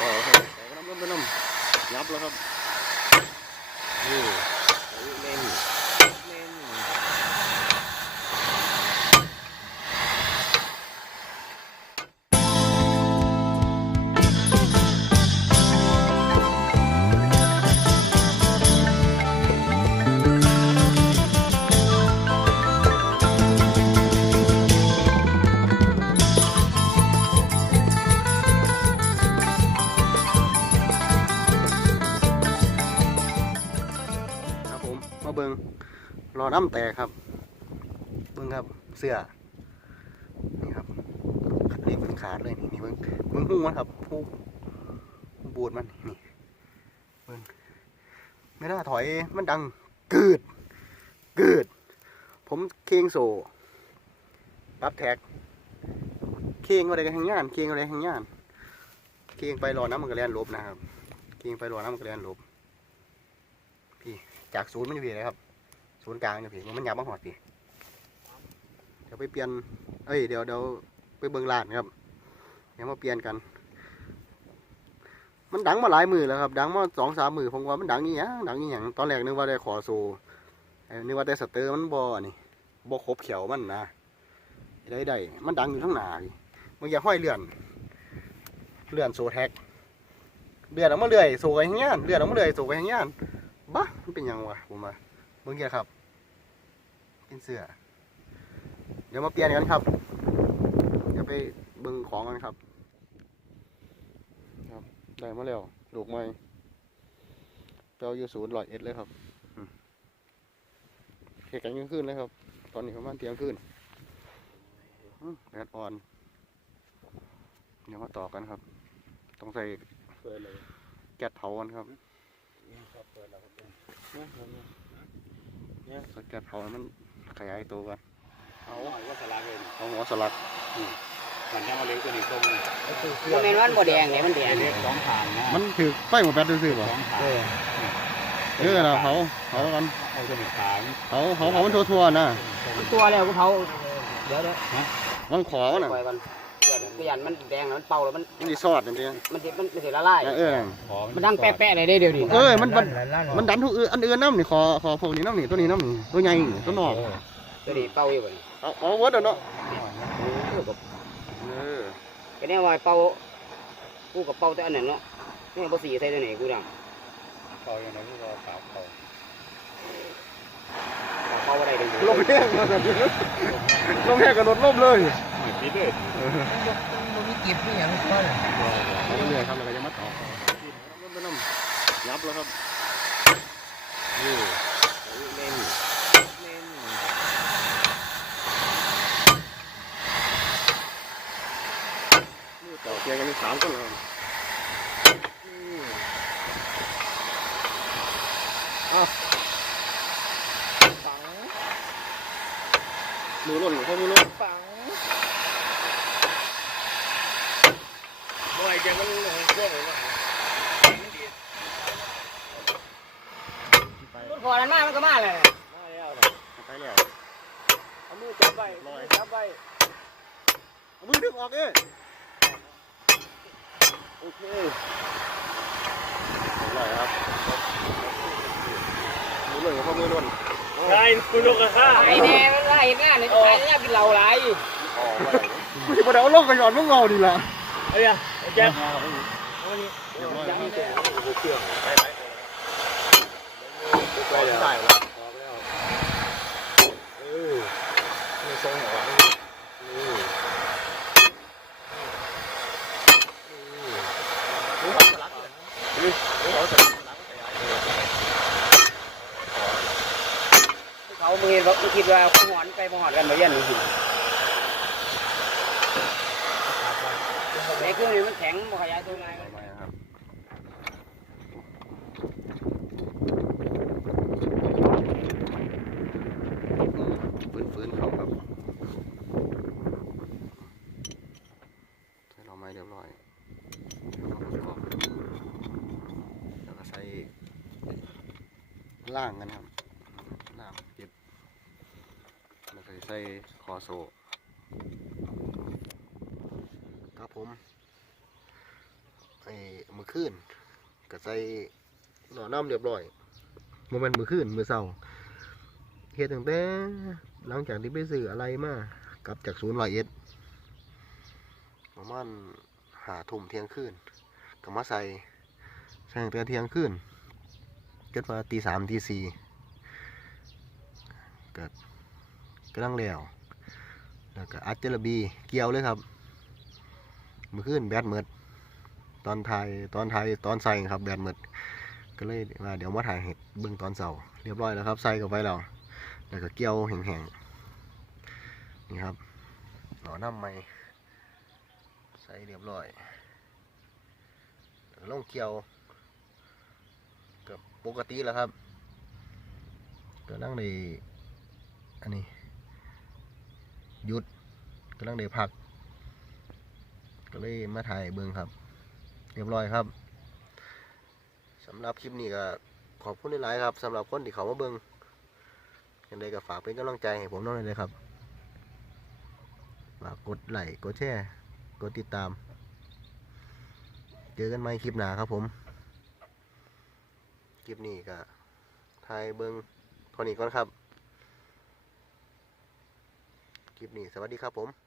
ต่อครับต่อก็น้ำน้ำน้ำยับแล้วครับนี่ รอน้ำแตกครับเบิงครับเสื้อนี่ครับนี่มันขาดเลยนี่นี่เบิงเบิงหูมันครับหูบูดมันนี่เบิงไม่ได้ถอยมันดังกืดกืด ผมเคียงโซปรับแท็กเคียงอะไรกันแห่งงานเคียงอะไรแห่งงานเคียงไปรอน้ำมันกระเรียนลบนะครับเคียงไปรอน้ำมันกระเรียนลบพี่จากศูนย์มันอยู่พี่เลยครับ ศูนย์กลางอยู่พี่มันหยาบมาหอดพี่เดี๋ยวไปเปลี่ยน เอ้ยเดี๋ยวเดี๋ยวไปเบิ่งลาดครับ เดี๋ยวมาเปลี่ยนกัน มันดังมาหลายมือแล้วครับ ดังมาสองสามมือผมว่ามันดังนี่ยังดังนี่ยังตอนแรกนึกว่าได้ขอโซเอ้นึกว่าได้สเตอร์มันบอนี่บอครบเขียวมันนะได้ได้มันดังอยู่ทั้งหนาพี่มันอย่าห้อยเลื่อน เลื่อนโซแท็กเลื่อนออกมาเรื่อยโซไปข้างย่านเลื่อนออกมาเรื่อยโซไปข้างย่านบ้ามันเป็นยังวะผมมาเมื่อกี้ครับ เป็นเสื้อ เดี๋ยวมาเปลี่ยนกันครับ เดี๋ยวไปเบิ่งของกันครับ ครับ ได้มาแล้วลูกใหม่เจ้าอยู่ศูนย์ร้อยเอ็ดเลยครับอืมเหตุการณ์กลางคืนเลยครับ ตอนนี้ประมาณเที่ยงคืนอืมแดดอ่อน เดี๋ยวมาต่อกันครับ ต้องใส่เปิดเลยแก๊สเผากันครับครับเปิดแล้วครับสกัดเผาให้มัน ขยายตัวกันเอาว่าสลากเลยเอาหัวสลักมันยังมาเลี้ยงตัวนี้ตรงบ่แม่นวันบ่แดงเนี่ยมันแดงเลี้ยงสองทางนะมันถือไฟหมดแบตซื่อๆสป่ะองทางเออนะเผาเผากันเอาตัวนี้ขางเผาเผาเผามันทั่วๆนะตัวแล้วก็เผาเดี๋ยวเดี๋ยวมันขอน่ะปล่อย ก่อนเดี๋ยวเดี๋ยวยันมันแดงแล้วมันเป่าแล้วมันมันดีซอดอย่างเดียมันสิมันมันสิละลายเออ มันดังแป๊ะๆเลยเด้เดี๋ยวนี้เออมันมันมันดันทุกอื่นอันอื่นน้ำนี่ขอขอพวกนี้น้ำนี่ตัวนี้น้ำนี่ตัวใหญ่นี่ตัวนอกตัวนี้เป่าอยู่บ่นี่เอาเอาวัดเอาเนาะเออก็แน่ว่าเป่ากูกับเป่าแต่อันนั้นเนาะนี่บ่สีใส่ตัวนี้กูดังขออย่างนั้นก็ขาวเขาเป่าบ่ได้เด้ลมแห้งมาแบบนี้ลมแห้งกับรถล่มเลย ติดเลยบ่มีเก็บมีหยังก่อนเอาไปเรื่อยครับแล้วก็ยังมาต่อน้ำน้ำยับแล้วครับนี่เล่นเล่นนี่ต่อเพียงกันสามคนเลยอ้าวมือหล่นเขามือหล่นปัง บ่อยแกมันพวกเลยว่ารถขอนั้นมามันก็มาเลยมาแล้วไปแล้วเอามือจับไปจับไปเอามือดึงออกเอ้ยโอเคอร่อยครับมือหล่นเขามือหล่นใช่คุณลูกกับข้าไอ้แน่มันว่าเห็นงานนี่ขายแล้วกินเหล้าหลายออกไปไม่ใช่ประเดี๋ยวเอาลงกันหย่อนมึงเงาดีละเอ้ยแจ๊ค เดี๋ยวน้อยเครื่องไปไปไปใส่แล้วเออไม่ทรงหัวเขาบ่เห็นว่ากูคิดว่ากูหอนไปบ่หอนกันบ่ยันนี่ เครื่องนี้มันแข็งบ่ขยายตัวง่ายไม่ครับฟื้นๆเขาครับใส่เราไม้เรียบร้อยแล้วก็ใส่ล่างกันครับล่างเก็บแล้วก็ใส่คอโซครับผม ไอ้อคืนก็ใส่หน่อน้ำเรียบร้อยโมเมนต์มือคืนมือเศร้าเฮ็ดตั้งแต่หลังจากที่ไปซื้ออะไรมากลับจากศูนย์รอยเอ็ดประมาณหาทุ่มเที่ยงคืนก็มาใส่ใส่ตั้งแต่เที่ยงคืนจนมาตีสามตีสี่ก็กำลังแล้วแล้วก็อัดเจลบีเกี่ยวเลยครับมือคืนแบตเมิด ตอนถ่ายตอนถ่ายตอนใส่ครับแบตหมดก็เลยว่าเดี๋ยวมาถ่ายเห็ดเบื้องตอนเสาเรียบร้อยแล้วครับใส่กับไว้แล้วแล้วก็เกี่ยวแห้งๆนี่ครับหน่อน้ำไม้ใส่เรียบร้อยลงเกี่ยวกับปกติแล้วครับก็นั่งในอันนี้หยุดก็นั่งในพัก ก็เลยมาถ่ายเบื้องครับ เรียบร้อยครับสำหรับคลิปนี้ก็ขอบคุณหลายๆครับสำหรับคนที่เขามาเบิงยังไงก็ฝากเป็นกำลังใจให้ผมน้องเลยครับฝากกดไลค์กดแชร์กดติดตาม เจอกันใหม่คลิปหน้าครับผม คลิปนี้ก็ถ่ายเบิงเท่านี้ก่อนครับ คลิปนี้สวัสดีครับผม